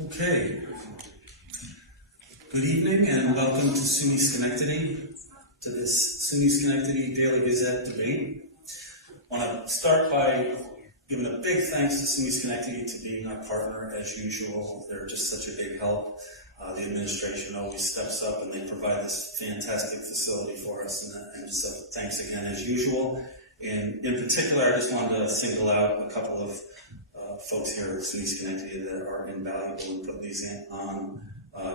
Okay. Good evening and welcome to SUNY Schenectady, to this SUNY Schenectady Daily Gazette debate. I want to start by giving a big thanks to SUNY Schenectady to being our partner as usual. They're just such a big help. The administration always steps up and they provide this fantastic facility for us, and so thanks again as usual. And in particular, I just wanted to single out a couple of folks here at SUNY Schenectady that are invaluable in putting these on.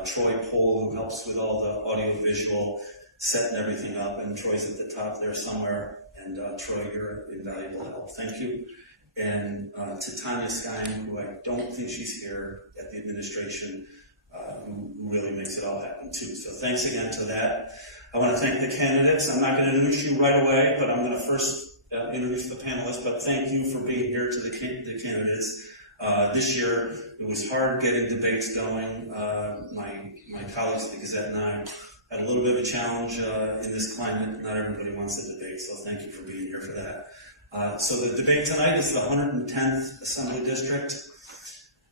Troy Pohl, who helps with all the audio-visual, setting everything up, and Troy's at the top there somewhere. And Troy, you're invaluable help. Thank you. And to Tanya Skine, who I don't think she's here at the administration, who really makes it all happen too. So thanks again to that. I want to thank the candidates. I'm not going to introduce you right away, but I'm going to first introduce the panelists, but thank you for being here to the candidates. This year, it was hard getting debates going. My colleagues at the Gazette and I had a little bit of a challenge in this climate. Not everybody wants a debate, so thank you for being here for that. So the debate tonight is the 110th Assembly District.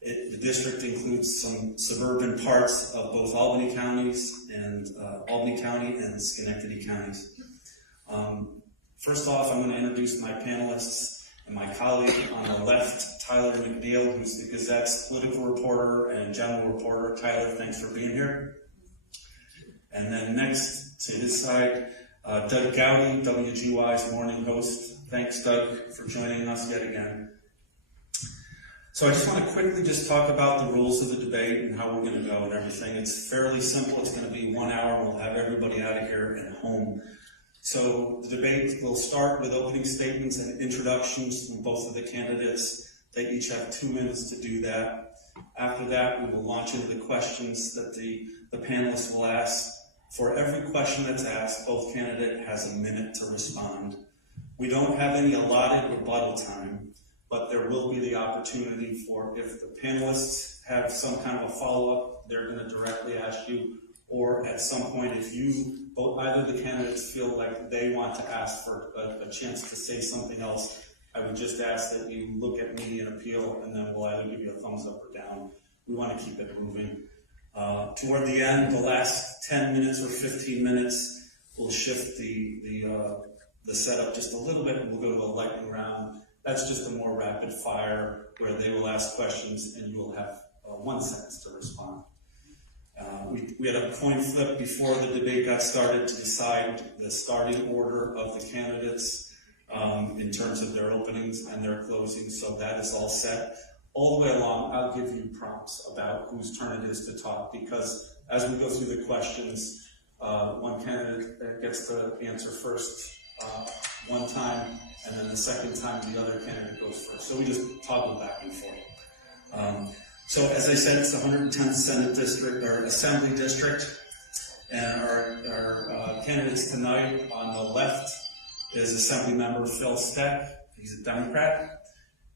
The district includes some suburban parts of both Albany counties and Albany County and Schenectady counties. First off, I'm going to introduce my panelists and my colleague on the left, Tyler McNeil, who's the Gazette's political reporter and general reporter. Tyler, thanks for being here. And then next to his side, Doug Gowdy, WGY's morning host. Thanks, Doug, for joining us yet again. So I just want to quickly just talk about the rules of the debate and how we're going to go and everything. It's fairly simple. It's going to be 1 hour. We'll have everybody out of here and home. So the debate will start with opening statements and introductions from both of the candidates. They each have 2 minutes to do that. After that, we will launch into the questions that the panelists will ask. For every question that's asked, both candidate has a minute to respond. We don't have any allotted rebuttal time, but there will be the opportunity for, if the panelists have some kind of a follow-up, they're going to directly ask you, or at some point, if you, either the candidates feel like they want to ask for a chance to say something else, I would just ask that you look at me and appeal, and then we'll either give you a thumbs up or down. We want to keep it moving. Toward the end, the last 10 minutes or 15 minutes, we'll shift the setup just a little bit, and we'll go to a lightning round. That's just a more rapid fire where they will ask questions and you will have 1 sentence to respond. We had a coin flip before the debate got started to decide the starting order of the candidates in terms of their openings and their closings, so that is all set. All the way along, I'll give you prompts about whose turn it is to talk, because as we go through the questions, one candidate gets to answer first one time, and then the second time the other candidate goes first. So we just toggle back and forth. So as I said, it's the 110th Senate District, or Assembly District, and our candidates tonight on the left is Assemblymember Phil Steck. He's a Democrat.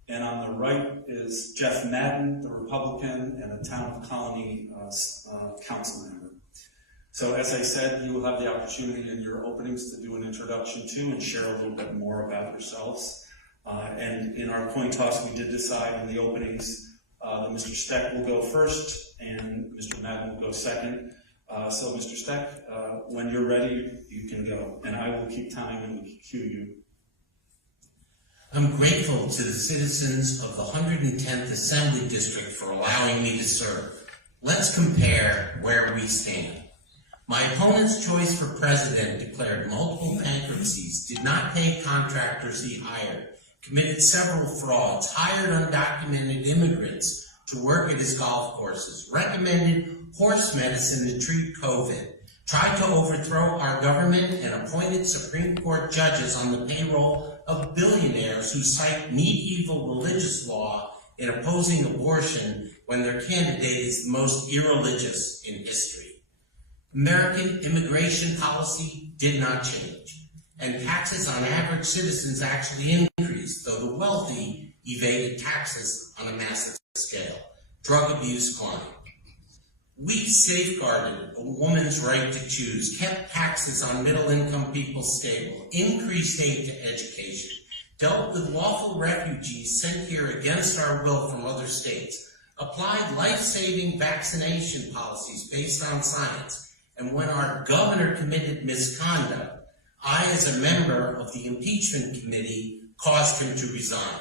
And on the right is Jeff Madden, the Republican, and a Town of Colonie council member. So as I said, you will have the opportunity in your openings to do an introduction to and share a little bit more about yourselves. And in our coin toss, we did decide in the openings that Mr. Steck will go first and Mr. Madden will go second. So Mr. Steck, when you're ready, you can go. And I will keep time and cue you. I'm grateful to the citizens of the 110th Assembly District for allowing me to serve. Let's compare where we stand. My opponent's choice for president declared multiple bankruptcies, did not pay contractors he hired, committed several frauds, hired undocumented immigrants to work at his golf courses, recommended horse medicine to treat COVID, tried to overthrow our government, and appointed Supreme Court judges on the payroll of billionaires who cite medieval religious law in opposing abortion when their candidate is the most irreligious in history. American immigration policy did not change, and taxes on average citizens actually increased, though the wealthy evaded taxes on a massive scale. Drug abuse climbed. We safeguarded a woman's right to choose, kept taxes on middle-income people stable, increased aid to education, dealt with lawful refugees sent here against our will from other states, applied life-saving vaccination policies based on science, and when our governor committed misconduct, I, as a member of the impeachment committee, caused him to resign.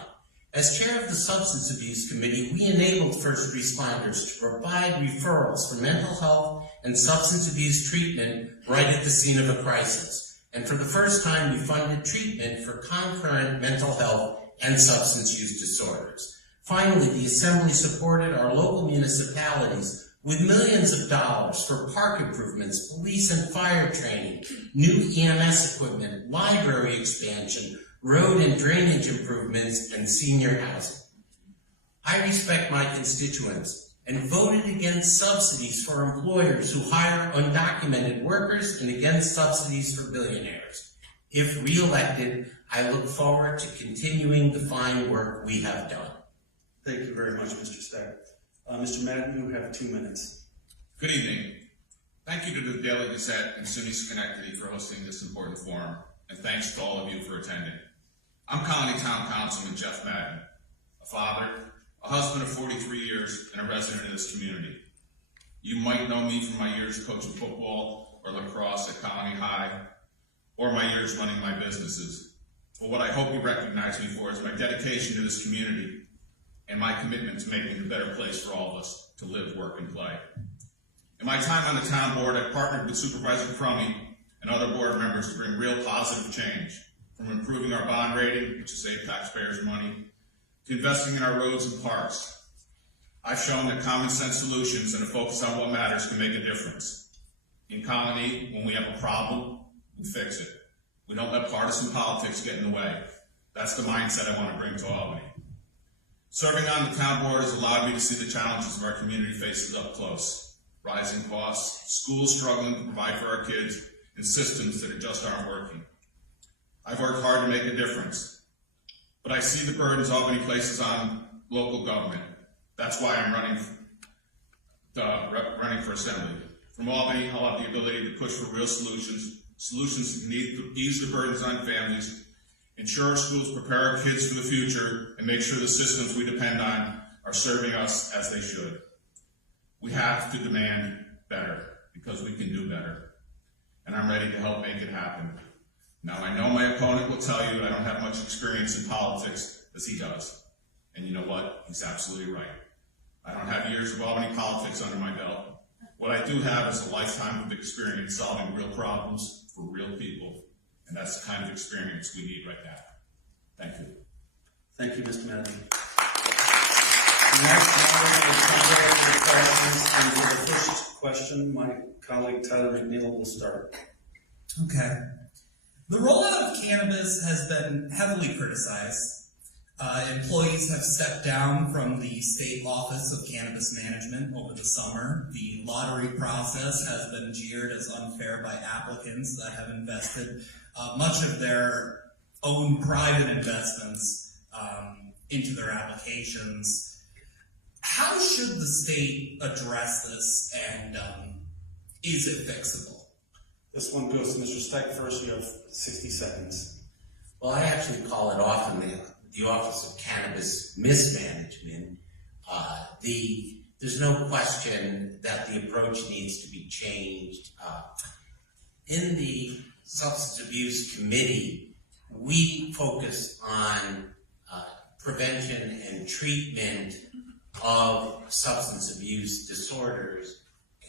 As chair of the Substance Abuse Committee, we enabled first responders to provide referrals for mental health and substance abuse treatment right at the scene of a crisis. And for the first time, we funded treatment for concurrent mental health and substance use disorders. Finally, the Assembly supported our local municipalities with millions of dollars for park improvements, police and fire training, new EMS equipment, library expansion, road and drainage improvements, and senior housing. I respect my constituents and voted against subsidies for employers who hire undocumented workers and against subsidies for billionaires. If re-elected, I look forward to continuing the fine work we have done. Thank you very much, Mr. Steck. Mr. Madden, you have 2 minutes. Good evening. Thank you to the Daily Gazette and SUNY Schenectady for hosting this important forum, and thanks to all of you for attending. I'm Colonie Town Councilman Jeff Madden, a father, a husband of 43 years, and a resident of this community. You might know me from my years coaching football or lacrosse at Colonie High, or my years running my businesses. But what I hope you recognize me for is my dedication to this community and my commitment to making it a better place for all of us to live, work, and play. In my time on the town board, I partnered with Supervisor Crummy and other board members to bring real positive change, from improving our bond rating, which has saved taxpayers money, to investing in our roads and parks. I've shown that common sense solutions and a focus on what matters can make a difference. In Colonie, when we have a problem, we fix it. We don't let partisan politics get in the way. That's the mindset I want to bring to Albany. Serving on the town board has allowed me to see the challenges of our community faces up close. Rising costs, schools struggling to provide for our kids, and systems that just aren't working. I've worked hard to make a difference, but I see the burdens Albany places on local government. That's why I'm running for Assembly. From Albany, I'll have the ability to push for real solutions that can ease the burdens on families, ensure our schools prepare our kids for the future, and make sure the systems we depend on are serving us as they should. We have to demand better, because we can do better. And I'm ready to help make it happen. Now, I know my opponent will tell you that I don't have much experience in politics, as he does. And you know what? He's absolutely right. I don't have years of Albany politics under my belt. What I do have is a lifetime of experience solving real problems for real people. And that's the kind of experience we need right now. Thank you. Thank you, Mr. Madden. Next, and for the first question, my colleague Tyler McNeil will start. Okay. The rollout of cannabis has been heavily criticized. Employees have stepped down from the State Office of Cannabis Management over the summer. The lottery process has been jeered as unfair by applicants that have invested much of their own private investments into their applications. How should the state address this, and is it fixable? This one goes to Mr. Steck first. You have 60 seconds. Well, I actually call it often the Office of Cannabis Mismanagement. There's no question that the approach needs to be changed. In the Substance Abuse Committee, we focus on prevention and treatment of substance abuse disorders,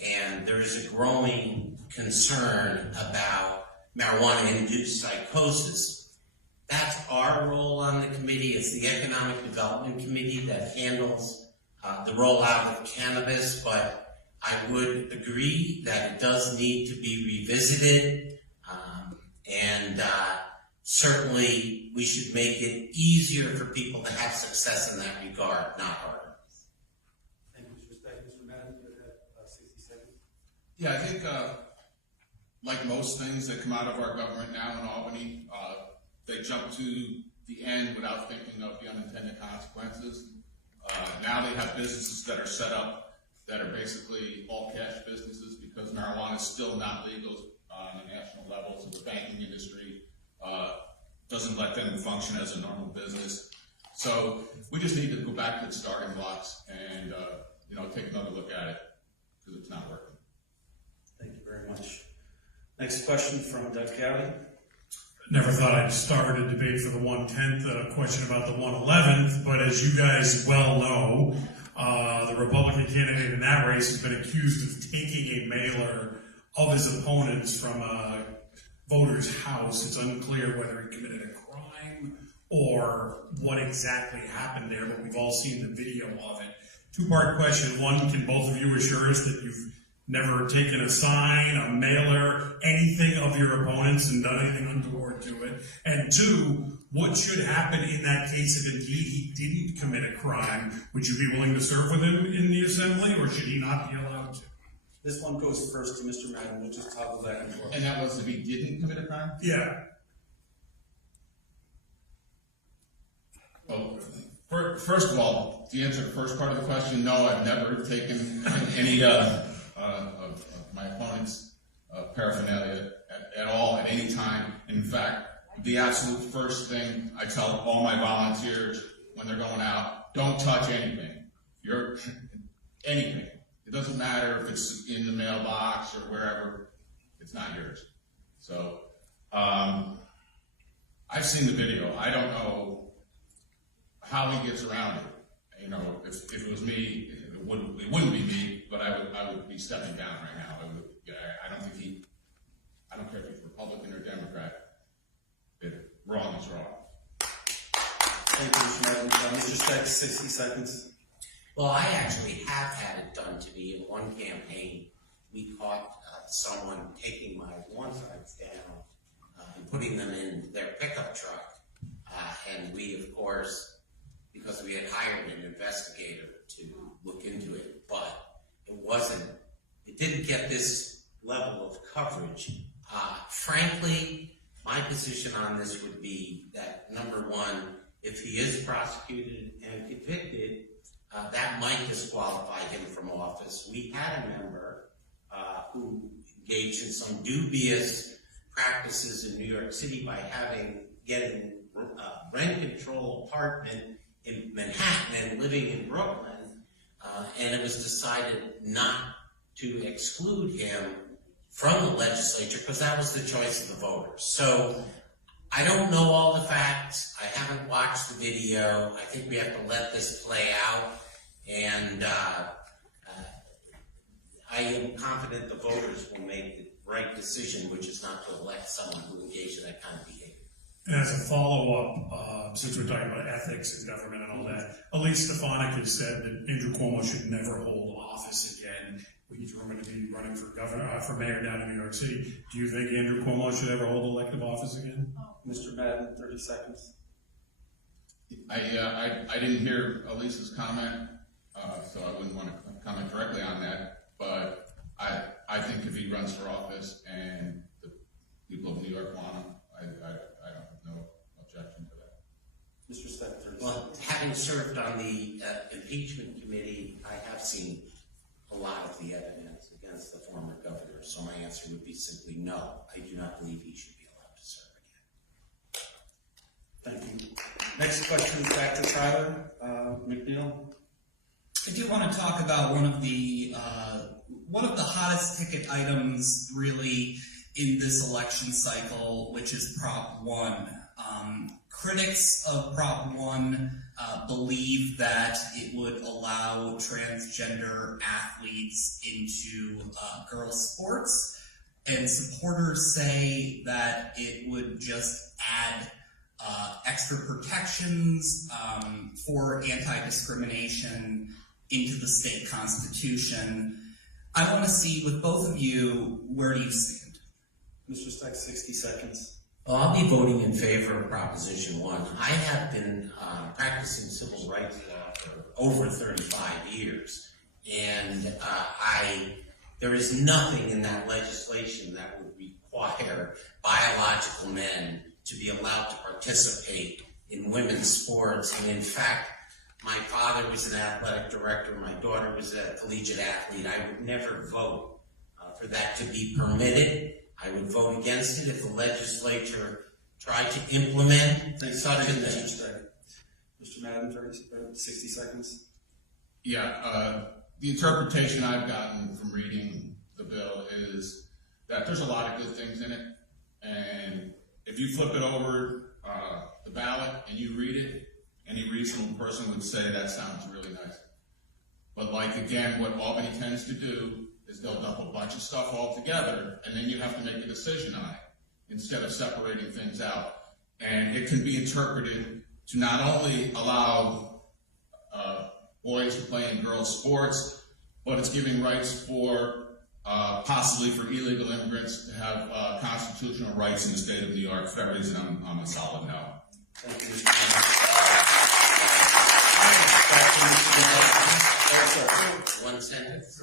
and there's a growing concern about marijuana-induced psychosis. That's our role on the committee. It's the Economic Development Committee that handles the rollout of cannabis, but I would agree that it does need to be revisited, and certainly we should make it easier for people to have success in that regard, not harder. Thank you, Mr. Steck. Mr. Madden, you have 60 seconds. Yeah, I think like most things that come out of our government now in Albany, they jump to the end without thinking of the unintended consequences. Now they have businesses that are set up that are basically all cash businesses because marijuana is still not legal on a national level, so the banking industry doesn't let them function as a normal business. So we just need to go back to the starting blocks and, take another look at it, because it's not working. Thank you very much. Next question from Doug Cowdy. Never thought I'd start a debate for the 110th, a question about the 111th, but as you guys well know, the Republican candidate in that race has been accused of taking a mailer of his opponents from a voter's house. It's unclear whether he committed a crime or what exactly happened there, but we've all seen the video of it. Two-part question. One, can both of you assure us that you've never taken a sign, a mailer, anything of your opponents and done anything untoward to it? And two, what should happen in that case if indeed he didn't commit a crime? Would you be willing to serve with him in the assembly, or should he not be allowed to? This one goes first to Mr. Madden. We'll just toggle back and forth. And that was if he didn't commit a crime? Yeah. Well, first of all, to answer the first part of the question, no, I've never taken any of my opponent's paraphernalia at all, at any time. In fact, the absolute first thing I tell all my volunteers when they're going out, don't touch anything. Anything. It doesn't matter if it's in the mailbox or wherever, it's not yours. So, I've seen the video. I don't know how he gets around it. If it was me, it wouldn't be me, but I would be stepping down right now. I don't care if he's Republican or Democrat. Wrong is wrong. Thank you, Mr. Madden. Mr. Steck, 60 seconds. Well, I actually have had it done to me in one campaign. We caught someone taking my lawn signs down and putting them in their pickup truck. And we, of course, because we had hired an investigator to look into it, but it didn't get this level of coverage. Frankly, my position on this would be that, number one, if he is prosecuted and convicted, that might disqualify him from office. We had a member who engaged in some dubious practices in New York City by getting a rent control apartment in Manhattan and living in Brooklyn, and it was decided not to exclude him from the legislature because that was the choice of the voters. So I don't know all the facts. I haven't watched the video. I think we have to let this play out, and I am confident the voters will make the right decision, which is not to elect someone who engaged in that kind of behavior. And as a follow-up, since we're talking about ethics and government and all that, Elise Stefanik has said that Andrew Cuomo should never hold office again. He's going to be running for mayor down in New York City. Do you think Andrew Cuomo should ever hold elective office again? Mr. Madden, 30 seconds. I didn't hear Elise's comment, so I wouldn't want to comment directly on that. But I think if he runs for office and the people of New York want him, I don't have no objection to that. Mr. Steck, 30 seconds. Well, having served on the impeachment committee, I have seen a lot of the evidence against the former governor, so my answer would be simply no. I do not believe he should be allowed to serve again. Thank you. Next question is back to Tyler McNeil. I do want to talk about one of the hottest ticket items really in this election cycle, which is Prop 1. Critics of Prop 1 believe that it would allow transgender athletes into girls' sports, and supporters say that it would just add extra protections for anti-discrimination into the state constitution. I want to see with both of you, where do you stand? Mr. Steck, 60 seconds. Well, I'll be voting in favor of Proposition 1. I have been practicing civil rights law for over 35 years, and there is nothing in that legislation that would require biological men to be allowed to participate in women's sports. And in fact, my father was an athletic director, my daughter was a collegiate athlete. I would never vote for that to be permitted. I would vote against it if the legislature tried to implement such a thing. Mr. Mr. Madden, 60 seconds. Yeah, the interpretation I've gotten from reading the bill is that there's a lot of good things in it, and if you flip it over the ballot and you read it, any reasonable person would say that sounds really nice. But like, again, what Albany tends to do is they'll dump a bunch of stuff all together, and then you have to make a decision on it instead of separating things out. And it can be interpreted to not only allow boys to play in girls' sports, but it's giving rights for possibly for illegal immigrants to have constitutional rights in the state of New York. For that reason, I'm a solid no. Thank you, Mr. Madden. One sentence.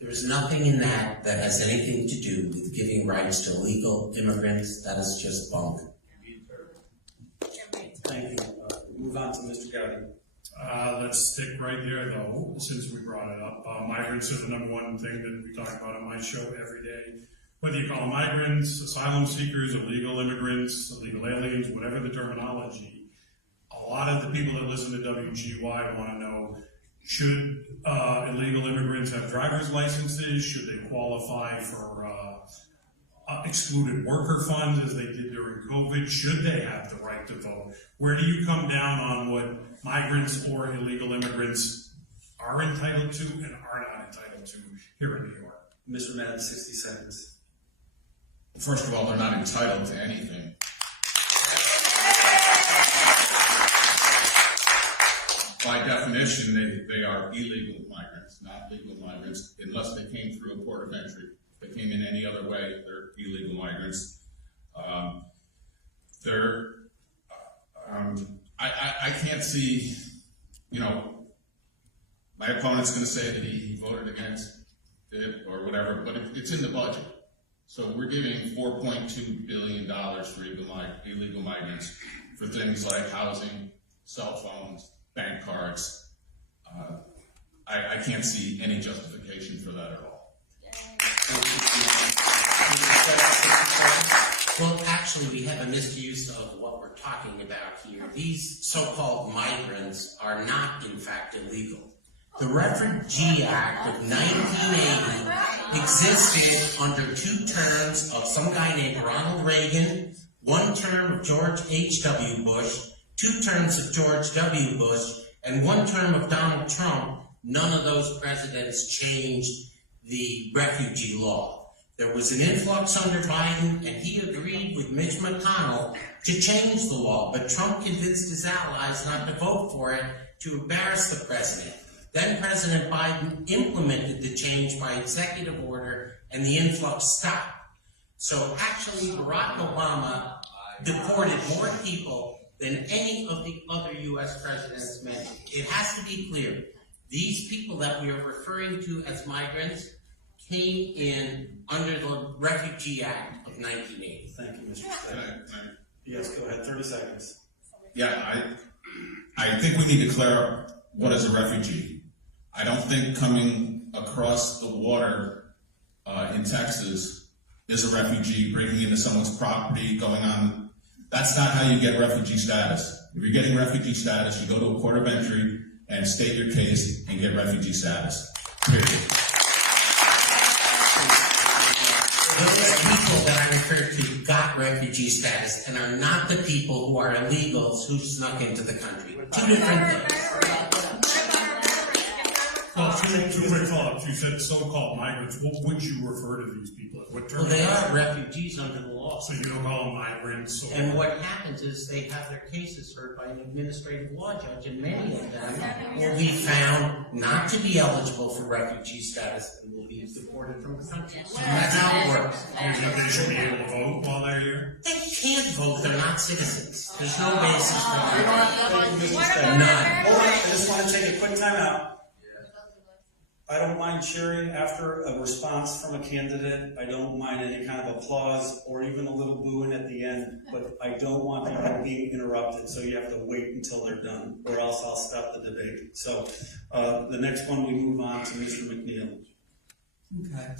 There is nothing in that that has anything to do with giving rights to illegal immigrants. That is just bunk. Thank you. Move on to Mr. Gowdy. Let's stick right there, though, since we brought it up. Migrants are the number one thing that we talk about on my show every day. Whether you call them migrants, asylum seekers, illegal immigrants, illegal aliens, whatever the terminology, a lot of the people that listen to WGY want to know, should illegal immigrants have driver's licenses? Should they qualify for excluded worker funds as they did during COVID? Should they have the right to vote? Where do you come down on what migrants or illegal immigrants are entitled to and are not entitled to here in New York? Mr. Madden, 60 seconds. First of all, they're not entitled to anything. By definition, they are illegal migrants, not legal migrants, unless they came through a port of entry. If they came in any other way, they're illegal migrants. I can't see, my opponent's going to say that he voted against it or whatever, but it's in the budget. So we're giving $4.2 billion for illegal migrants for things like housing, cell phones, bank cards. I can't see any justification for that at all. Well, actually, we have a misuse of what we're talking about here. These so-called migrants are not, in fact, illegal. The Refugee Act of 1980 existed under 2 terms of some guy named Ronald Reagan, 1 term of George H.W. Bush, 2 terms of George W. Bush, and 1 term of Donald Trump. None of those presidents changed the refugee law. There was an influx under Biden, and he agreed with Mitch McConnell to change the law, but Trump convinced his allies not to vote for it to embarrass the president. Then President Biden implemented the change by executive order, and the influx stopped. So actually, Barack Obama deported more people than any of the other U.S. presidents mentioned. It has to be clear. These people that we are referring to as migrants came in under the Refugee Act of 1980. Thank you, Mr. Steck. Yes, go ahead, 30 seconds. Yeah, I think we need to clear up what is a refugee. I don't think coming across the water in Texas is a refugee, breaking into someone's property, going on. That's not how you get refugee status. If you're getting refugee status, you go to a port of entry and state your case and get refugee status. Period. Those people that I referred to got refugee status and are not the people who are illegals who snuck into the country. 2 different things. Well, two quick follow-ups. You said so-called migrants. What would you refer to these people as? What term? Well, they are refugees under the law. So you don't call them migrants? Or... And what happens is they have their cases heard by an administrative law judge, and many of them will be found not to be eligible for refugee status and will be deported from the country. So that's how it works. You think they should be able to vote while they're here? They can't vote. They're not citizens. There's no basis for Thank you, Mr. Steck. None. Hold on, I just want to take a quick time out. I don't mind cheering after a response from a candidate. I don't mind any kind of applause or even a little booing at the end, but I don't want people being interrupted, so you have to wait until they're done, or else I'll stop the debate. So the next one, we move on to Mr. McNeil. Okay.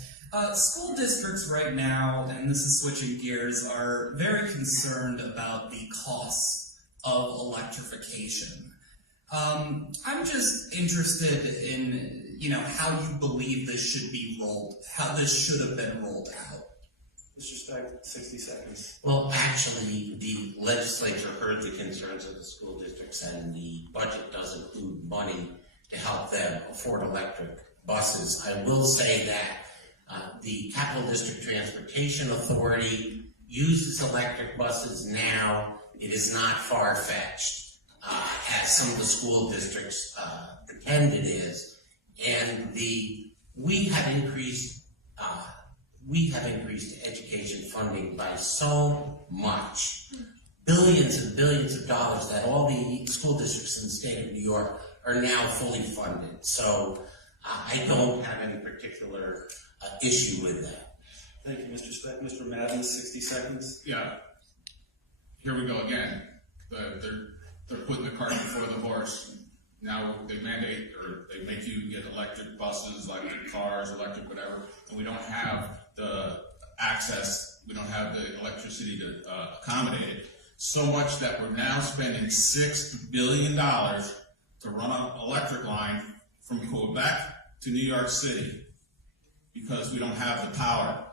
School districts right now, and this is switching gears, are very concerned about the costs of electrification. I'm just interested in, how you believe this should be how this should have been rolled out. Mr. Steck, 60 seconds. Well, actually, the legislature heard the concerns of the school districts, and the budget does include money to help them afford electric buses. I will say that the Capital District Transportation Authority uses electric buses now. It is not far-fetched, as some of the school districts pretend it is. And we have increased education funding by so much, billions and billions of dollars, that all the school districts in the state of New York are now fully funded. So I don't have any particular issue with that. Thank you, Mr. Steck. Mr. Madden, 60 seconds. Yeah, here we go again. They're putting the cart before the horse. Now they mandate, or they make you get electric buses, electric cars, electric whatever, and we don't have the access, we don't have the electricity to accommodate it. So much that we're now spending $6 billion to run an electric line from Quebec to New York City because we don't have the power.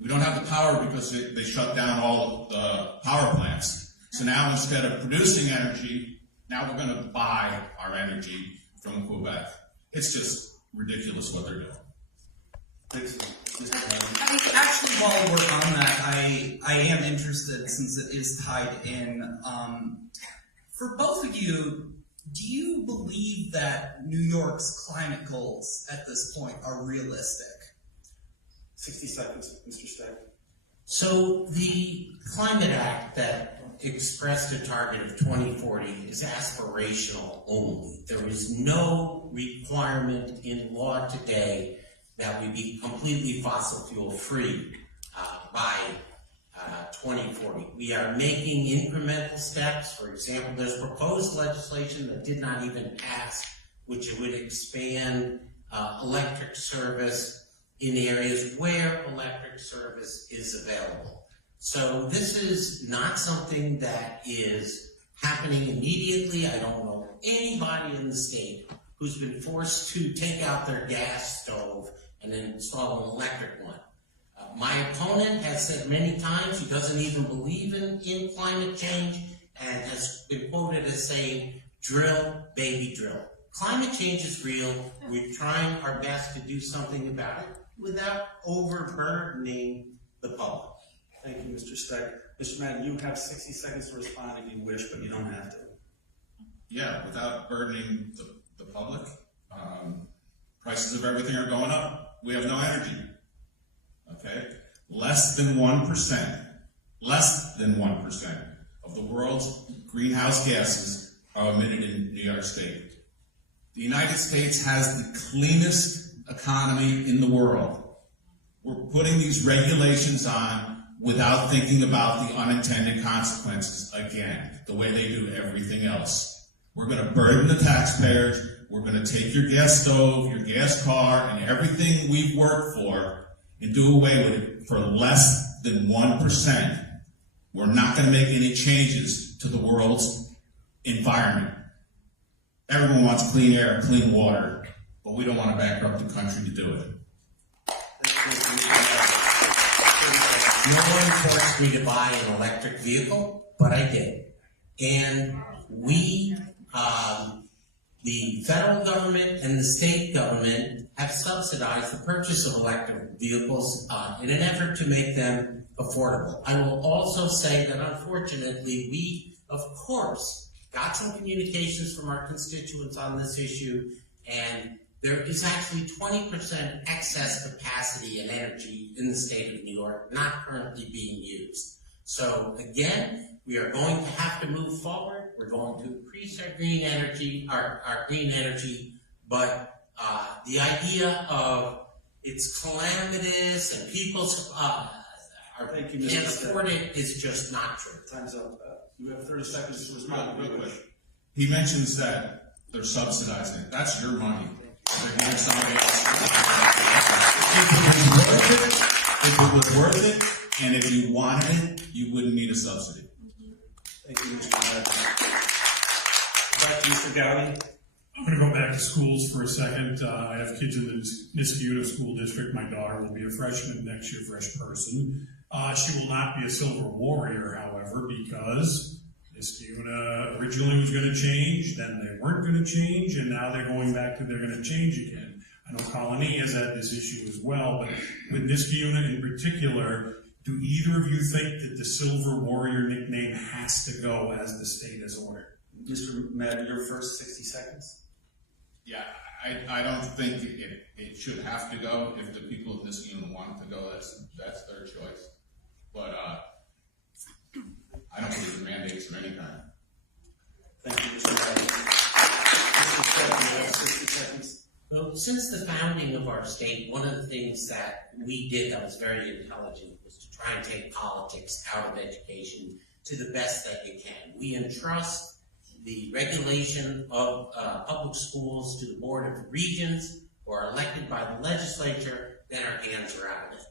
We don't have the power because they shut down all the power plants. So now instead of producing energy, now we're going to buy our energy from Quebec. It's just ridiculous what they're doing. Thanks, Mr. Madden. Actually, while we're on that, I am interested, since it is tied in. For both of you, do you believe that New York's climate goals at this point are realistic? 60 seconds, Mr. Steck. So the Climate Act that expressed a target of 2040 is aspirational only. There is no requirement in law today that we be completely fossil fuel free by 2040. We are making incremental steps. For example, there's proposed legislation that did not even pass, which would expand electric service in areas where electric service is available. So this is not something that is happening immediately. I don't know anybody in the state who's been forced to take out their gas stove and then install an electric one. My opponent has said many times he doesn't even believe in climate change and has been quoted as saying, drill, baby, drill. Climate change is real. We're trying our best to do something about it without overburdening the public. Thank you, Mr. Steck. Mr. Madden, you have 60 seconds to respond if you wish, but you don't have to. Yeah, without burdening the public. Prices of everything are going up. We have no energy. Okay? Less than 1% of the world's greenhouse gases are emitted in New York State. The United States has the cleanest economy in the world. We're putting these regulations on without thinking about the unintended consequences again, the way they do everything else. We're going to burden the taxpayers. We're going to take your gas stove, your gas car, and everything we've worked for and do away with it for less than 1%. We're not going to make any changes to the world's environment. Everyone wants clean air, clean water, but we don't want to bankrupt the country to do it. No one forced me to buy an electric vehicle, but I did. And we, the federal government and the state government have subsidized the purchase of electric vehicles in an effort to make them affordable. I will also say that unfortunately we, of course, got some communications from our constituents on this issue, and there is actually 20% excess capacity and energy in the state of New York not currently being used. So again, we are going to have to move forward. We're going to increase our green energy, but the idea of it's calamitous and people can't afford it is just not true. Time's up. You have 30 seconds to Real respond. quick. He mentions that they're subsidizing it. That's your money. They're giving somebody else. If it was worth it, and if you wanted it, you wouldn't need a subsidy. Thank you, Mr. Madden. Steck, Mr. Gowdy. I'm going to go back to schools for a second. I have kids in the Niskayuna School District. My daughter will be a freshman next year, fresh person. She will not be a Silver Warrior, however, because Niskayuna originally was going to change, then they weren't going to change, and now they're going back to they're going to change again. I know Colonie has had this issue as well, but with Niskayuna in particular, do either of you think that the Silver Warrior nickname has to go as the state has ordered? Mr. Madden, your first 60 seconds. Yeah, I don't think it should have to go. If the people of this unit want to go, that's their choice. But I don't believe in mandates of any kind. Thank you, Mr. Madden. Mr. Steck, you have 60 seconds. Well, since the founding of our state, one of the things that we did that was very intelligent was to try and take politics out of education to the best that you can. We entrust the regulation of public schools to the Board of Regents, who are elected by the legislature, then our hands are out of it.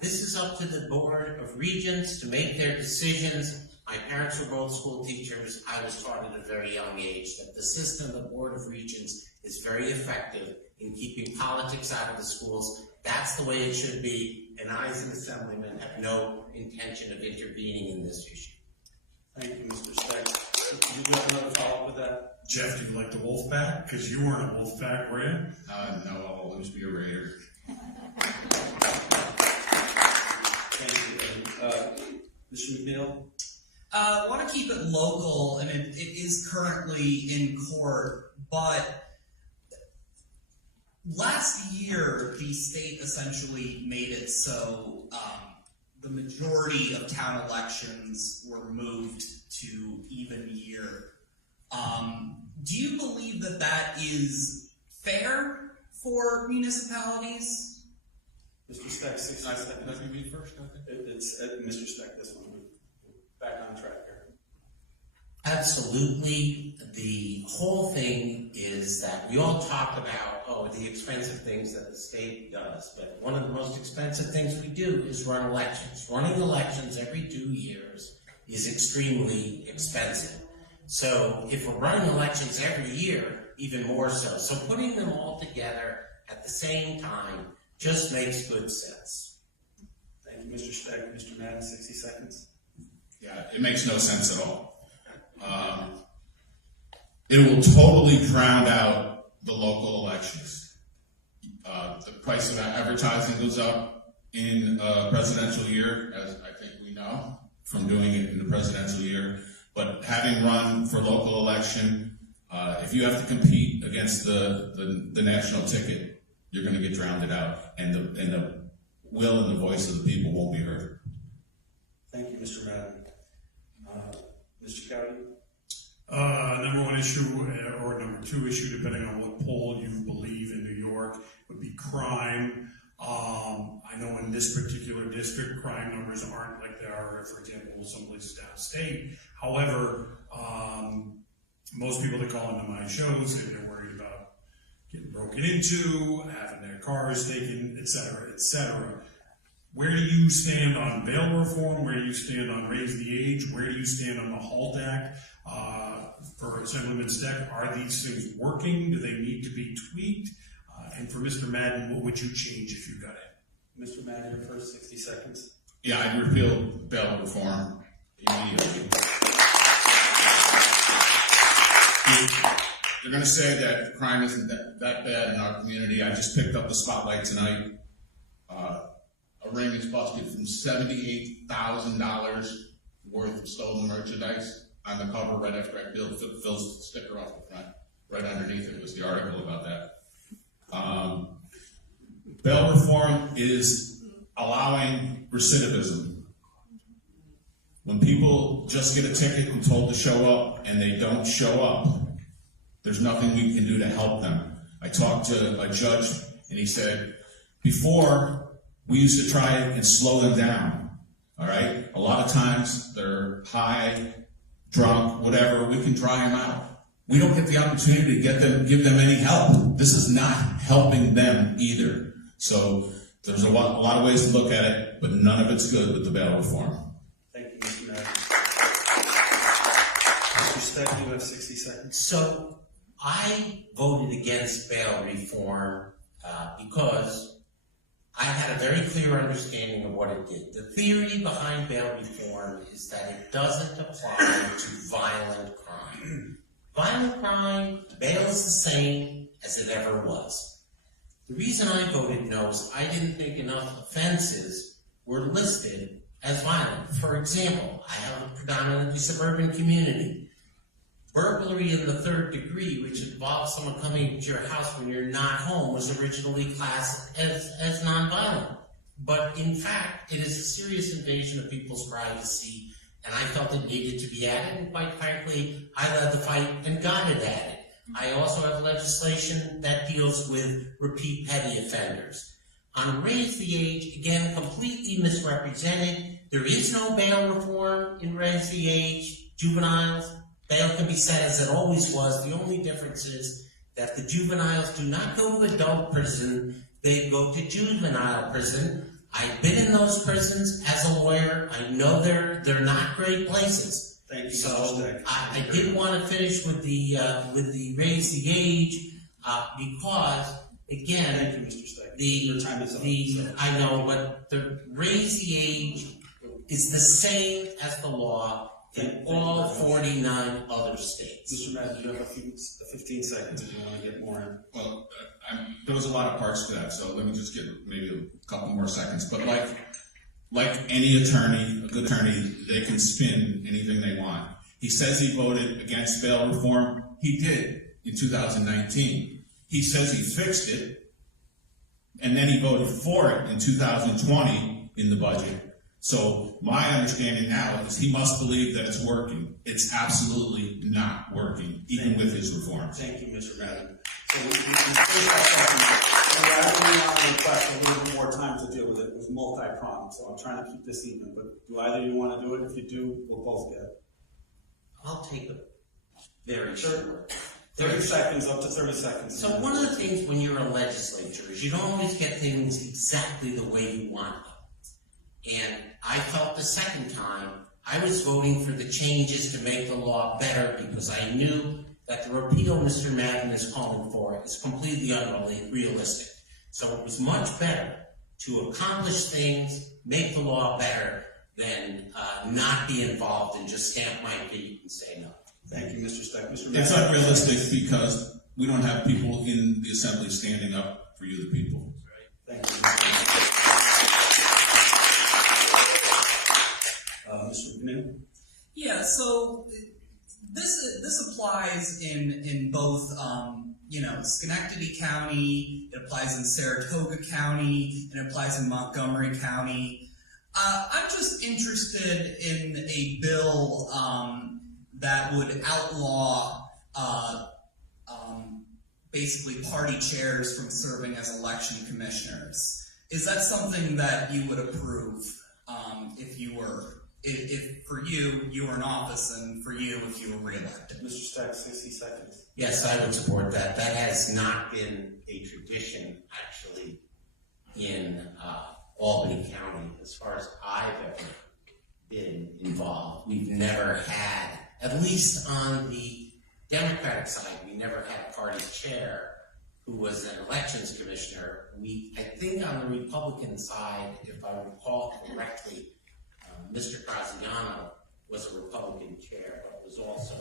This is up to the Board of Regents to make their decisions. My parents were both school teachers. I was taught at a very young age that the system of the Board of Regents is very effective in keeping politics out of the schools. That's the way it should be, and I, as an assemblyman, have no intention of intervening in this issue. Thank you, Mr. Steck. You got another follow-up with that? Jeff, do you like the Wolfpack? Because you weren't a Wolfpack, were you? No, I'll always be a Raider. Thank you. Mr. McNeil? I want to keep it local, and it is currently in court, but last year the state essentially made it so the majority of town elections were moved to even year. Do you believe that that is fair for municipalities? Mr. Steck, 60 seconds. Let me be first, I think. It's Mr. Steck, this one. Back on track here. Absolutely. The whole thing is that we all talk about, the expensive things that the state does, but one of the most expensive things we do is run elections. Running elections every 2 years is extremely expensive. So if we're running elections every year, even more so. So putting them all together at the same time just makes good sense. Thank you, Mr. Steck. Mr. Madden, 60 seconds. Yeah, it makes no sense at all. It will totally drown out the local elections. The price of advertising goes up in a presidential year, as I think we know from doing it in the presidential year. But having run for local election, if you have to compete against the national ticket, you're going to get drowned out, and the will and the voice of the people won't be heard. Thank you, Mr. Madden. Mr. Cowdy? Number one issue, or number two issue, depending on what poll you believe in New York, would be crime. I know in this particular district, crime numbers aren't like they are, for example, some places downstate. However, most people that call into my shows, they're worried about getting broken into, having their cars taken, et cetera, et cetera. Where do you stand on bail reform? Where do you stand on raise the age? Where do you stand on the HALT Act? For Assemblyman Steck, are these things working? Do they need to be tweaked? And for Mr. Madden, what would you change if you got it? Mr. Madden, your first 60 seconds. Yeah, I'd repeal bail reform immediately. They're going to say that crime isn't that bad in our community. I just picked up the spotlight tonight. A ring is busted from $78,000 worth of stolen merchandise. On the cover, right after I peeled Phil's sticker off the front, right underneath it was the article about that. Bail reform is allowing recidivism. When people just get a ticket and told to show up and they don't show up, there's nothing we can do to help them. I talked to a judge and he said, before we used to try and slow them down, all right? A lot of times they're high, drunk, whatever, we can dry them out. We don't get the opportunity to give them any help. This is not helping them either. So there's a lot of ways to look at it, but none of it's good with the bail reform. Thank you, Mr. Madden. Mr. Steck, you have 60 seconds. So I voted against bail reform because I had a very clear understanding of what it did. The theory behind bail reform is that it doesn't apply to violent crime. Violent crime, bail is the same as it ever was. The reason I voted no is I didn't think enough offenses were listed as violent. For example, I have a predominantly suburban community. Burglary in the third degree, which involves someone coming to your house when you're not home, was originally classed as nonviolent. But in fact, it is a serious invasion of people's privacy, and I felt it needed to be added, and quite frankly, I led the fight and got it added. I also have legislation that deals with repeat petty offenders. On raise the age, again, completely misrepresented. There is no bail reform in raise the age. Juveniles, bail can be set as it always was. The only difference is that the juveniles do not go to adult prison, they go to juvenile prison. I've been in those prisons as a lawyer. I know they're not great places. Thank you, Mr. So Steck. I did want to finish with the raise the age because again, Thank you, Mr. Steck. your time is up. I know, but the raise the age is the same as the law in all 49 other states. Mr. Madden, you have 15 seconds if you want to get more in. Well, there was a lot of parts to that, so let me just get maybe a couple more seconds. But like any attorney, a good attorney, they can spin anything they want. He says he voted against bail reform. He did in 2019. He says he fixed it, and then he voted for it in 2020 in the budget. So my understanding now is he must believe that it's working. It's absolutely not working, even with his reforms. Thank you, Mr. Madden. So we finish that section. We're actually on the request a little bit more time to deal with it. It was multi-pronged, so I'm trying to keep this even. But do either of you want to do it? If you do, we'll both get it. I'll take a very short. 30 seconds, up to 30 seconds. So one of the things when you're a legislature is you don't always get things exactly the way you want them. And I felt the second time I was voting for the changes to make the law better because I knew that the repeal Mr. Madden is calling for is completely unrealistic. So it was much better to accomplish things, make the law better, than not be involved and just stamp my feet and say no. Thank you, Mr. Steck. Mr. Madden. It's unrealistic because we don't have people in the assembly standing up for you, the people. Thank you, Mr. Mr. McNeil? Yeah, so this applies in both Schenectady County, it applies in Saratoga County, and it applies in Montgomery County. I'm just interested in a bill that would outlaw basically party chairs from serving as election commissioners. Is that something that you would approve if for you were in office, and for you if you were reelected? Mr. Steck, 60 seconds. Yes, I would support that. That has not been a tradition, actually, in Albany County, as far as I've ever been involved. We've never had, at least on the Democratic side, we never had a party chair who was an elections commissioner. I think on the Republican side, if I recall correctly, Mr. Graziano was a Republican chair, but was also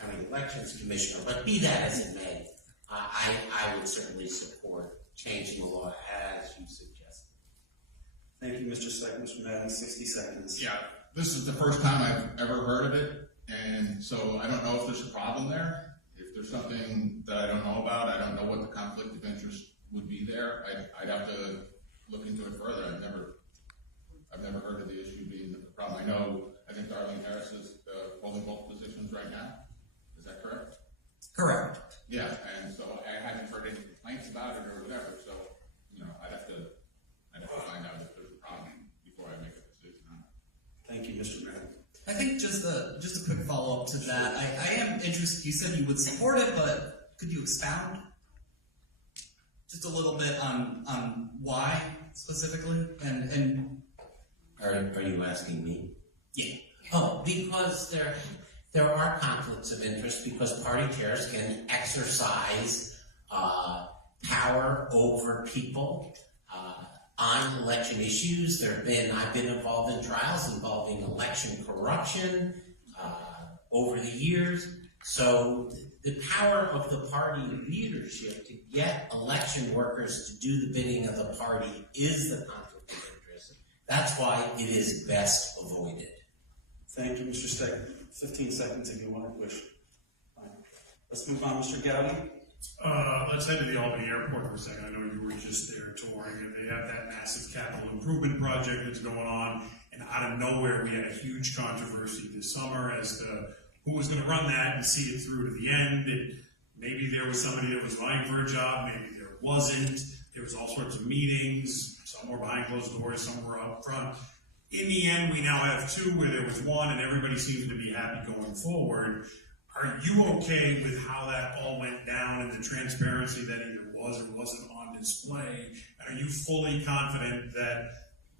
county elections commissioner. But be that as it may, I would certainly support changing the law as you suggested. Thank you, Mr. Steck. Mr. Madden, 60 seconds. Yeah, this is the first time I've ever heard of it, and so I don't know if there's a problem there. If there's something that I don't know about, I don't know what the conflict of interest would be there. I'd have to look into it further. I've never heard of the issue being the problem. I think Darlene Harris is holding both positions right now. Is that correct? Correct. Yeah, and so I hadn't heard any complaints about it or whatever, so, I'd have to find out if there's a problem before I make a decision on it. Thank you, Mr. Madden. I think just a quick follow-up to that. I am interested, you said you would support it, but could you expound just a little bit on why specifically? And Are you asking me? yeah. Oh, because there are conflicts of interest because party chairs can exercise power over people on election issues. I've been involved in trials involving election corruption over the years. So the power of the party leadership to get election workers to do the bidding of the party is the conflict of interest. That's why it is best avoided. Thank you, Mr. Steck. 15 seconds if you want to wish. Fine. Let's move on, Mr. Gowdy. Let's head to the Albany Airport for a second. I know you were just there touring, and they have that massive capital improvement project that's going on, and out of nowhere we had a huge controversy this summer as to who was going to run that and see it through to the end. And maybe there was somebody that was vying for a job, maybe there wasn't. There was all sorts of meetings, some were behind closed doors, some were up front. In the end, we now have two where there was one, and everybody seems to be happy going forward. Are you okay with how that all went down and the transparency that either was or wasn't on display? And are you fully confident that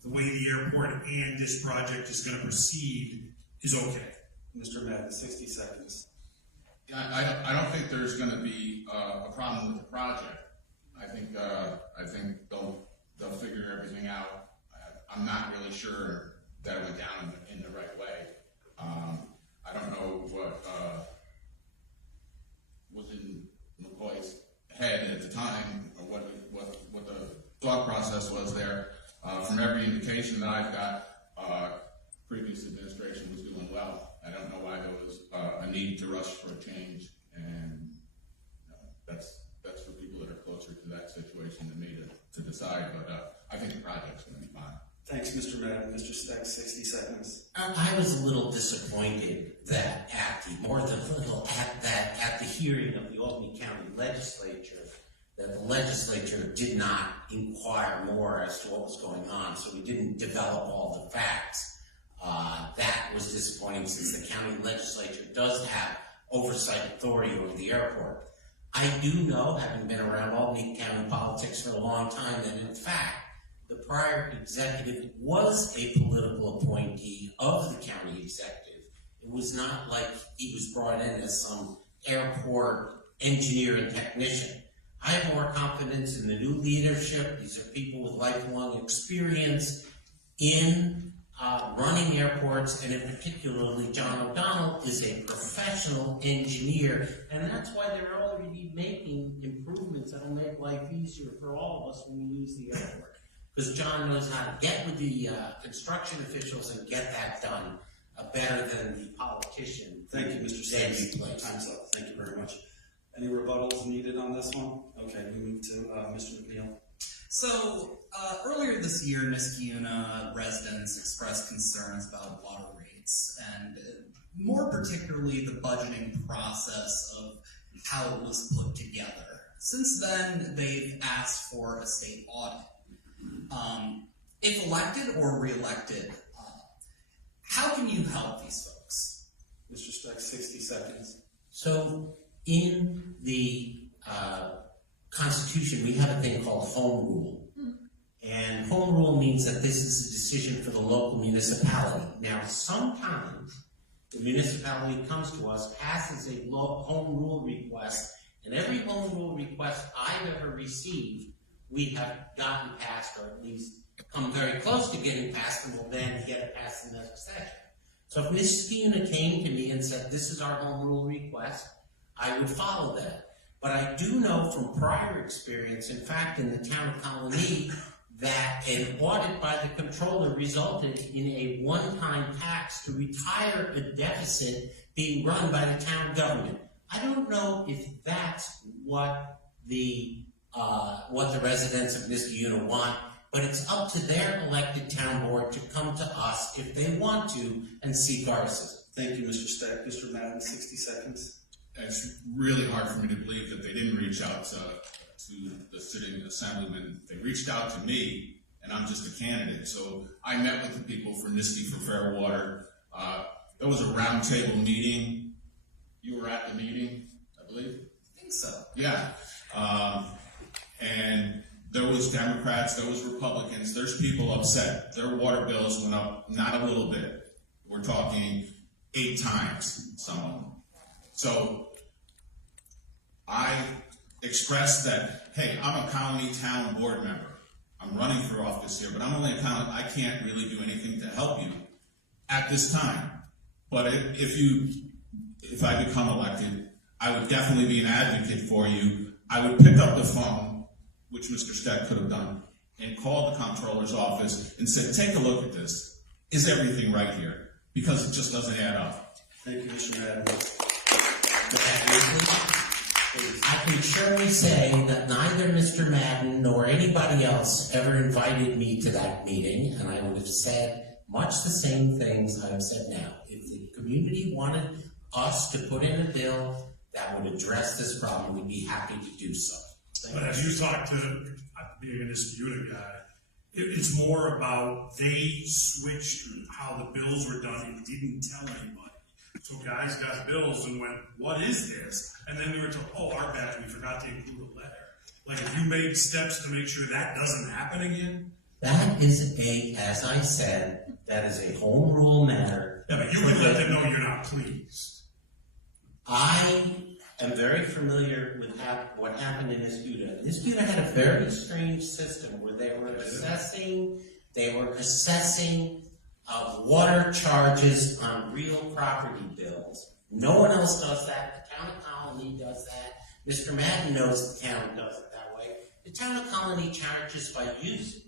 the way the airport and this project is going to proceed is okay? Mr. Madden, 60 seconds. I don't think there's going to be a problem with the project. I think they'll figure everything out. I'm not really sure that it went down in the right way. I don't know what was in McCoy's head at the time, or what the thought process was there. From every indication that I've got, previous administration was doing well. I don't know why there was a need to rush for a change, and that's for people that are closer to that situation than me to decide. But I think the project's going to be fine. Thanks, Mr. Madden. Mr. Steck, 60 seconds. I was a little disappointed that at the hearing of the Albany County Legislature, that the legislature did not inquire more as to what was going on, so we didn't develop all the facts. That was disappointing since the county legislature does have oversight authority over the airport. I do know, having been around Albany County politics for a long time, that in fact, the prior executive was a political appointee of the county executive. It was not like he was brought in as some airport engineer and technician. I have more confidence in the new leadership. These are people with lifelong experience in running airports, and in particularly John O'Donnell is a professional engineer, and that's why they're already making improvements that will make life easier for all of us when we use the airport. Because John knows how to get with the construction officials and get that done better than the politician. Thank you, Mr. Steck. Time's up. Thank you very much. Any rebuttals needed on this one? Okay, we move to Mr. McNeil. So, earlier this year, Niskayuna residents expressed concerns about water rates, and more particularly the budgeting process of how it was put together. Since then, they've asked for a state audit. If elected or re-elected, how can you help these folks? Mr. Steck, 60 seconds. So, in the Constitution, we have a thing called home rule. And home rule means that this is a decision for the local municipality. Now, sometimes the municipality comes to us, passes a home rule request, and every home rule request I've ever received, we have gotten passed, or at least come very close to getting passed, and will then get it passed in the next session. So if Niskayuna came to me and said, this is our home rule request, I would follow that. But I do know from prior experience, in fact, in the Town of Colonie, that an audit by the controller resulted in a one-time tax to retire a deficit being run by the town government. I don't know if that's what the residents of Niskayuna want, but it's up to their elected town board to come to us if they want to and seek our assistance. Thank you, Mr. Steck. Mr. Madden, 60 seconds. It's really hard for me to believe that they didn't reach out to the sitting assemblyman. They reached out to me, and I'm just a candidate. So I met with the people for Niskay for Fair Water. There was a roundtable meeting. You were at the meeting, I believe? I think so. Yeah. And there was Democrats, there was Republicans. There's people upset. Their water bills went up not a little bit. We're talking 8 times, some of them. So I expressed that, hey, I'm a Colony Town board member. I'm running for office here, but I'm only a Colony. I can't really do anything to help you at this time. But if I become elected, I would definitely be an advocate for you. I would pick up the phone, which Mr. Steck could have done, and call the comptroller's office and said, take a look at this. Is everything right here? Because it just doesn't add up. Thank you, Mr. Madden. I can surely say that neither Mr. Madden nor anybody else ever invited me to that meeting, and I would have said much the same things I've said now. If the community wanted us to put in a bill that would address this problem, we'd be happy to do so. But as you talk to being a disputed guy, it's more about they switched how the bills were done and didn't tell anybody. So guys got bills and went, what is this? And then they were told, oh, our bad, we forgot to include a letter. Like, if you made steps to make sure that doesn't happen again? That is as I said, that is a home rule matter. Yeah, but you would let them know you're not pleased. I am very familiar with what happened in Nisbuta. Nisbuta had a very strange system where they were assessing water charges on real property bills. No one else does that. The Town of Colonie does that. Mr. Madden knows the town does it that way. The Town of Colonie charges by usage.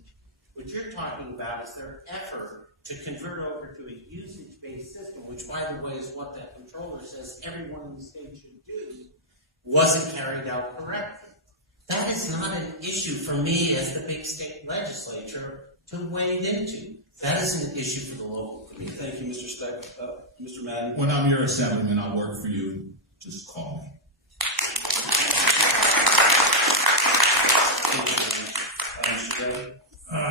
What you're talking about is their effort to convert over to a usage-based system, which, by the way, is what that controller says everyone in the state should do, wasn't carried out correctly. That is not an issue for me as the big state legislature to wade into. That is an issue for the local community. Thank you, Mr. Steck. Mr. Madden. When I'm your assemblyman, I'll work for you. Just call me. Thank you, Mr. Kelly.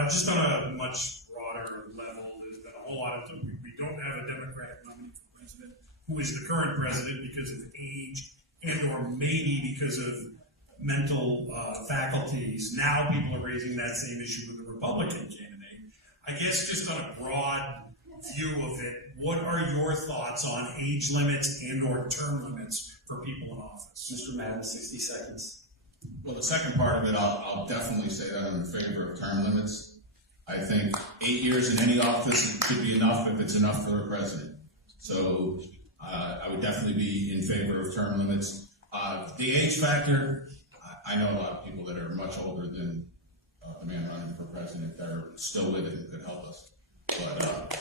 Just on a much broader level, there's been a whole lot of, we don't have a Democratic nominee for president who is the current president because of age and or maybe because of mental faculties. Now people are raising that same issue with the Republican candidate. I guess just on a broad view of it, what are your thoughts on age limits and or term limits for people in office? Mr. Madden, 60 seconds. Well, the second part of it, I'll definitely say that I'm in favor of term limits. I think 8 years in any office should be enough if it's enough for a president. So I would definitely be in favor of term limits. The age factor, I know a lot of people that are much older than the man running for president that are still with it and could help us. But,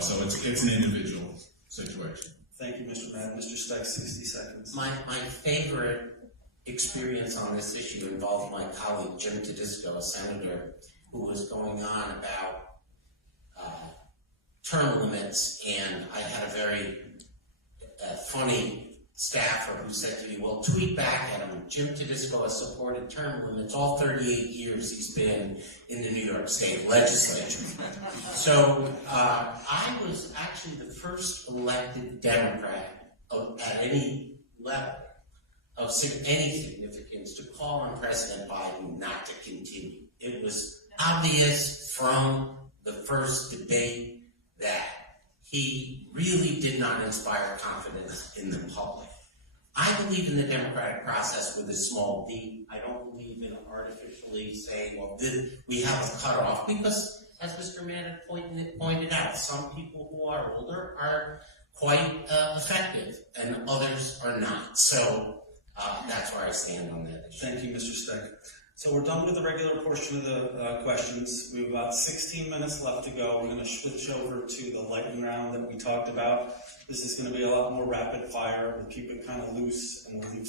so it's an individual situation. Thank you, Mr. Madden. Mr. Steck, 60 seconds. My favorite experience on this issue involved my colleague Jim Tedisco, a senator, who was going on about term limits, and I had a very funny staffer who said to me, well, tweet back at him. Jim Tedisco has supported term limits all 38 years he's been in the New York State legislature. So I was actually the first elected Democrat at any level of any significance to call on President Biden not to continue. It was obvious from the first debate that he really did not inspire confidence in the public. I believe in the democratic process with a small d. I don't believe in artificially saying, well, we have a cutoff, because, as Mr. Madden pointed out, some people who are older are quite effective, and others are not. So that's where I stand on that issue. Thank you, Mr. Steck. So we're done with the regular portion of the questions. We have about 16 minutes left to go. We're going to switch over to the lightning round that we talked about. This is going to be a lot more rapid fire. We'll keep it kind of loose, and we'll leave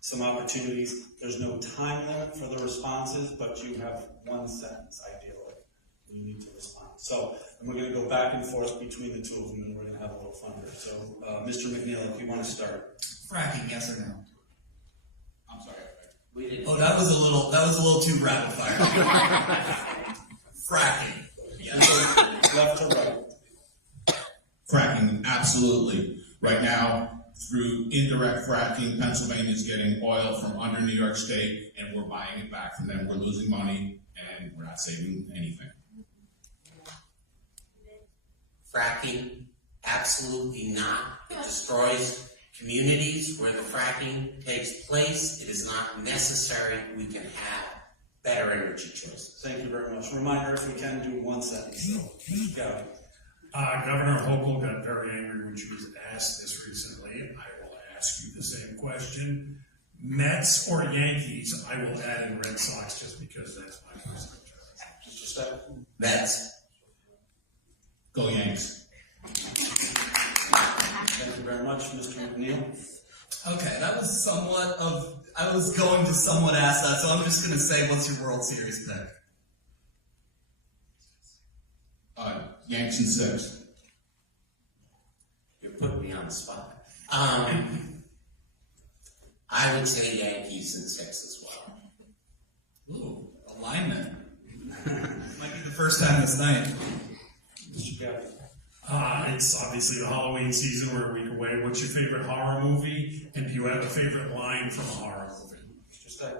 some opportunities. There's no time limit for the responses, but you have 1 sentence, ideally, you need to respond. So, and we're going to go back and forth between the two of them, and we're going to have a little fun here. So, Mr. McNeil, if you want to start. Fracking, yes or no? I'm sorry. We didn't. Oh, that was a little too rapid fire. Fracking. Yes. Left to right. Fracking, absolutely. Right now, through indirect fracking, Pennsylvania's getting oil from under New York State, and we're buying it back from them. We're losing money, and we're not saving anything. Fracking Absolutely not. It destroys communities where the fracking takes place. It is not necessary. We can have better energy choices. Thank you very much. Reminder, if we can do one sentence, though. Gary. Governor Hochul got very angry when she was asked this recently. I will ask you the same question. Mets or Yankees? I will add in Red Sox just because that's my first choice. Mr. Steck. Mets. Go Yanks. Thank you very much. Mr. McNeil. Okay, that was I was going to somewhat ask that, so I'm just going to say, what's your World Series pick? Yanks in 6. You're putting me on the spot. I would say Yankees in 6 as well. Ooh, alignment. Might be the first time this night. Mr. Gary. It's obviously the Halloween season. We're a week away. What's your favorite horror movie? And do you have a favorite line from a horror movie? Mr. Steck.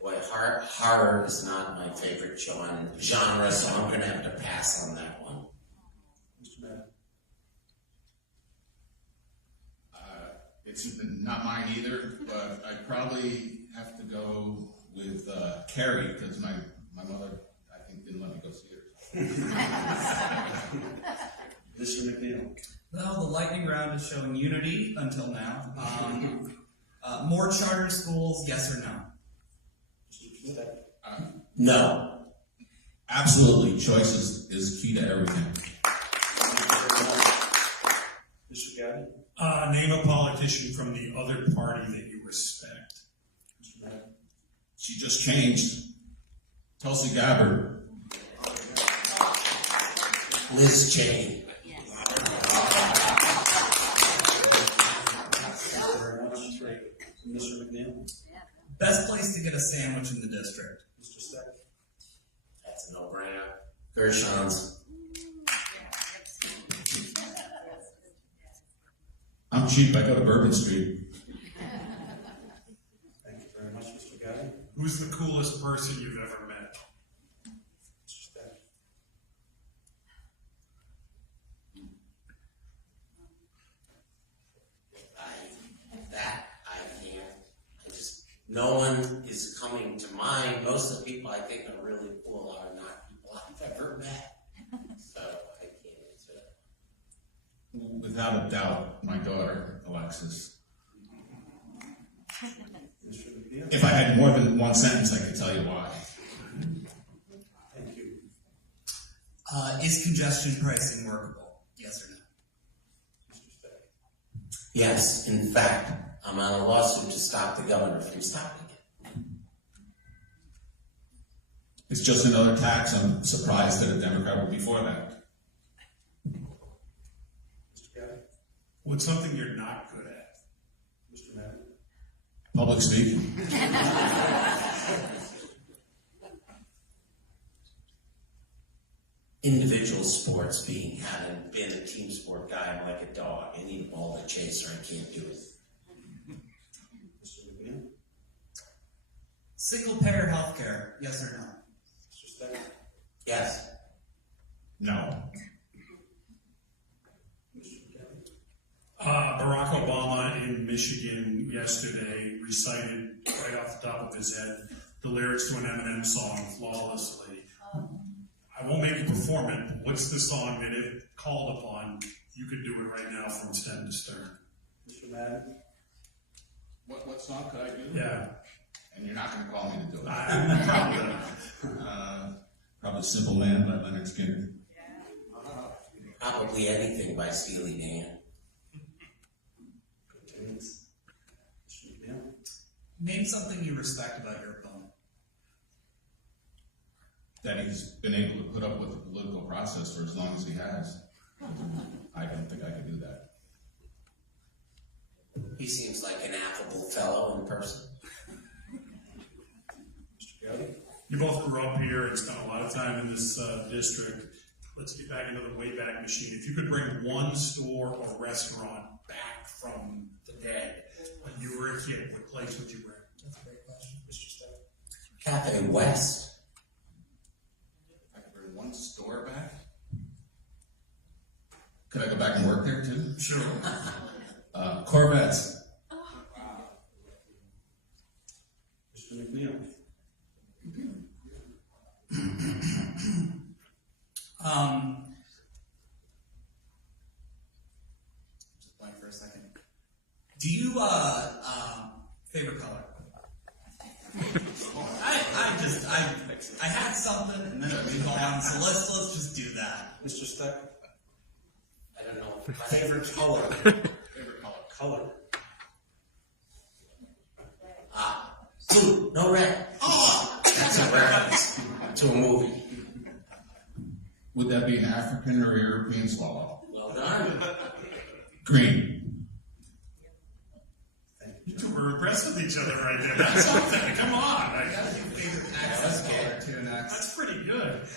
Boy, horror is not my favorite genre, so I'm going to have to pass on that one. Mr. Madden. It's not mine either, but I'd probably have to go with Carrie, because my mother, I think, didn't let me go see her. Mr. McNeil. Well, the lightning round is showing unity until now. More charter schools, yes or no? Mr. Steck. No. Absolutely. Choice is key to everything. Mr. Gary. Name a politician from the other party that you respect. Mr. Madden. She just changed. Tulsi Gabbard. Liz Cheney. Thank you very much. Mr. McNeil. Best place to get a sandwich in the district? Mr. Steck. That's a no-brainer. Gershon's. I'm cheap. I go to Bourbon Street. Thank you very much, Mr. Gary. Who's the coolest person you've ever met? Mr. Steck. No one is coming to mind. Most of the people I think are really cool are not people I've ever met. So I can't answer that. Without a doubt, my daughter, Alexis. Mr. McNeil. If I had more than one sentence, I could tell you why. Thank you. Is congestion pricing workable? Yes or no? Mr. Steck. Yes, in fact, I'm on a lawsuit to stop the governor from stopping it. It's just another tax. I'm surprised that a Democrat would be for that. Mr. Gary. What's something you're not good at? Mr. Madden. Public speaking. Individual sports, having been a team sport guy, I'm like a dog. I need a ball to chase or I can't do it. Mr. McNeil. Single payer healthcare? Yes or no? Mr. Steck. Yes. No. Mr. Gary. Barack Obama in Michigan yesterday recited right off the top of his head the lyrics to an Eminem song flawlessly. I won't make you perform it, but what's the song that if called upon, you could do it right now from stem to stern? Mr. Madden. What song could I do? Yeah. And you're not going to call me to do it. Probably. Probably Simple Man by Leonard Skinner. Probably anything by Steely Dan. Good tunes. Mr. McNeil. Name something you respect about your opponent. That he's been able to put up with the political process for as long as he has. I don't think I could do that. He seems like an affable fellow in person. Mr. Gary. You both grew up here and spent a lot of time in this district. Let's get back into the Wayback Machine. If you could bring one store or restaurant back from the dead when you were a kid, what place would you bring? That's a great question. Mr. Steck. Cafe West. If I could bring one store back, could I go back Sure. Corvettes. Mr. McNeil. Just blank for a second. Do you, favorite color? I had something and then it moved on, so let's just do that. Mr. Steck. I don't know. Favorite color. Favorite color. Color. Blue, no red. Oh, that's a reference to a movie. Would that be an African or European swallow? Well done. Green. You two were impressed with each other right there. That's something. Come on. Access color too next. That's pretty good.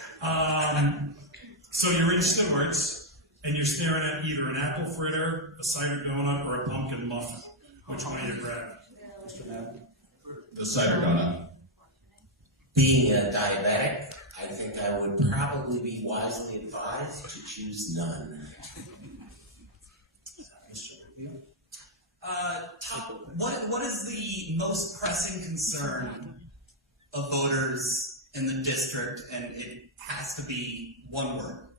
So you're in Stewart's, and you're staring at either an apple fritter, a cider donut, or a pumpkin muffin. Which one are you grabbing? Mr. Madden. The cider donut. Being a diabetic, I think I would probably be wisely advised to choose none. Mr. McNeil. What is the most pressing concern of voters in the district, and it has to be one word?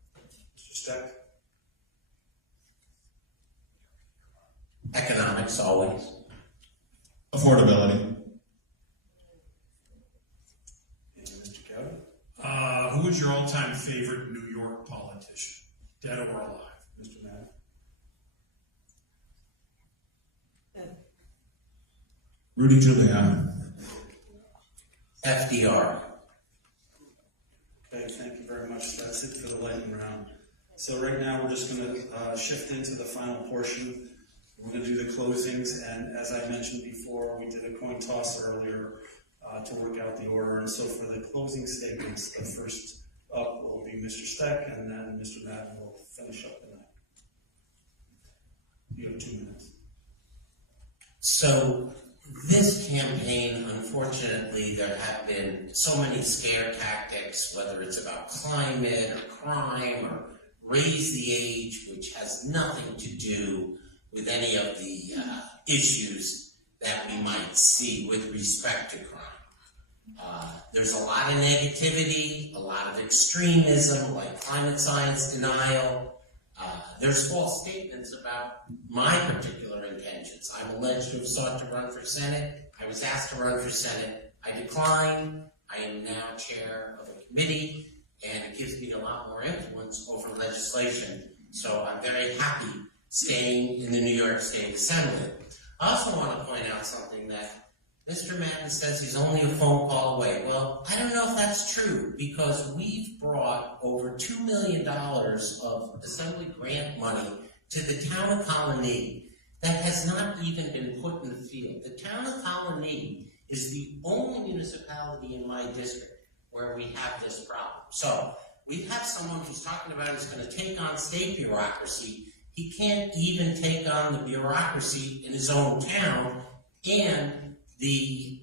Mr. Steck. Economics always. Affordability. And Mr. Cowden. Who is your all-time favorite New York politician, dead or alive? Mr. Madden. Rudy Giuliani. FDR. Okay, thank you very much. That's it for the lightning round. So right now, we're just going to shift into the final portion. We're going to do the closings, and as I mentioned before, we did a coin toss earlier to work out the order. And so for the closing statements, the first up will be Mr. Steck, and then Mr. Madden will finish up the night. You have 2 minutes. So this campaign, unfortunately, there have been so many scare tactics, whether it's about climate or crime or raise the age, which has nothing to do with any of the issues that we might see with respect to crime. There's a lot of negativity, a lot of extremism, like climate science denial. There's false statements about my particular intentions. I'm alleged to have sought to run for Senate. I was asked to run for Senate. I declined. I am now chair of a committee, and it gives me a lot more influence over legislation. So I'm very happy staying in the New York State Assembly. I also want to point out something that Mr. Madden says he's only a phone call away. Well, I don't know if that's true, because we've brought over $2 million of Assembly grant money to the Town of Colonie that has not even been put in the field. The Town of Colonie is the only municipality in my district where we have this problem. So we have someone who's talking about he's going to take on state bureaucracy. He can't even take on the bureaucracy in his own town, and the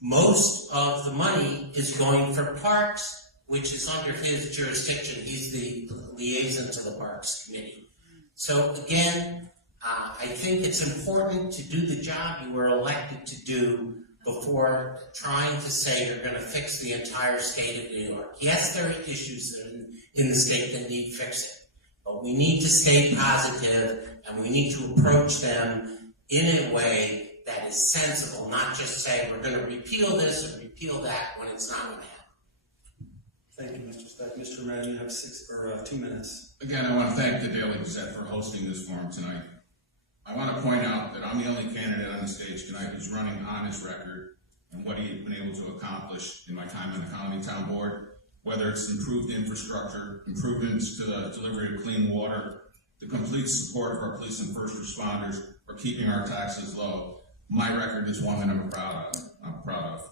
most of the money is going for parks, which is under his jurisdiction. He's the liaison to the Parks Committee. So again, I think it's important to do the job you were elected to do before trying to say you're going to fix the entire state of New York. Yes, there are issues in the state that need fixing, but we need to stay positive, and we need to approach them in a way that is sensible, not just say we're going to repeal this or repeal that when it's not going to happen. Thank you, Mr. Steck. Mr. Madden, you have 2 minutes. Again, I want to thank the Daily Gazette for hosting this forum tonight. I want to point out that I'm the only candidate on the stage tonight who's running on his record and what he's been able to accomplish in my time on the Colonie Town Board, whether it's improved infrastructure, improvements to the delivery of clean water, the complete support of our police and first responders, or keeping our taxes low. My record is one that I'm proud of.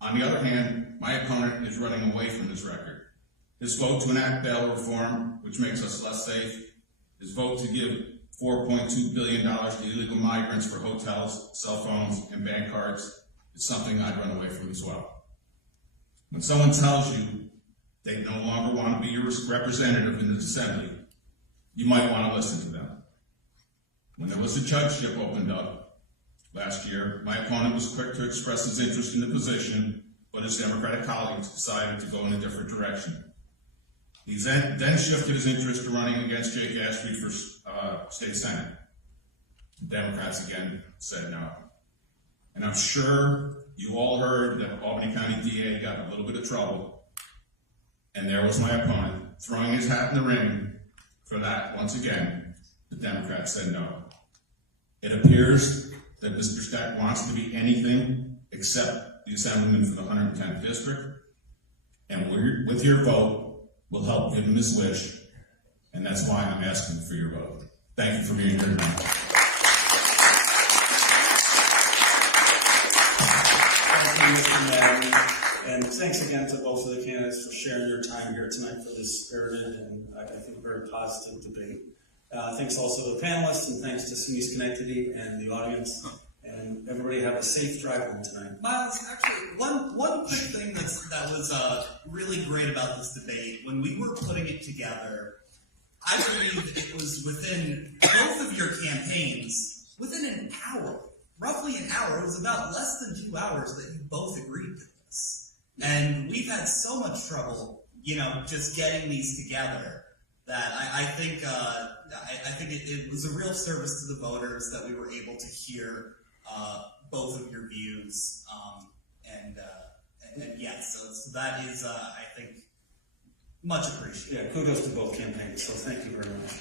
On the other hand, my opponent is running away from his record. His vote to enact bail reform, which makes us less safe, his vote to give $4.2 billion to illegal migrants for hotels, cell phones, and bank cards is something I'd run away from as well. When someone tells you they no longer want to be your representative in the assembly, you might want to listen to them. When there was a judgeship opened up last year, my opponent was quick to express his interest in the position, but his Democratic colleagues decided to go in a different direction. He then shifted his interest to running against Jake Ashby for state senate. The Democrats again said no. And I'm sure you all heard that Albany County DA got in a little bit of trouble. And there was my opponent throwing his hat in the ring for that once again. The Democrats said no. It appears that Mr. Steck wants to be anything except the Assemblyman for the 110th District. And with your vote, we'll help give him his wish. And that's why I'm asking for your vote. Thank you for being here tonight. Mr. Madden, and thanks again to both of the candidates for sharing your time here tonight for this spirited and I think very positive debate. Thanks also to the panelists, and thanks to SUNY Schenectady and the audience. And everybody have a safe drive home tonight. Miles, actually, one quick thing that was really great about this debate, when we were putting it together, I believe it was within both of your campaigns, within an hour. Roughly an hour. It was about less than 2 hours that you both agreed to this. And we've had so much trouble, just getting these together that I think it was a real service to the voters that we were able to hear both of your views. And yes, so that is, I think, much appreciated. Yeah, kudos to both campaigns, so thank you very much.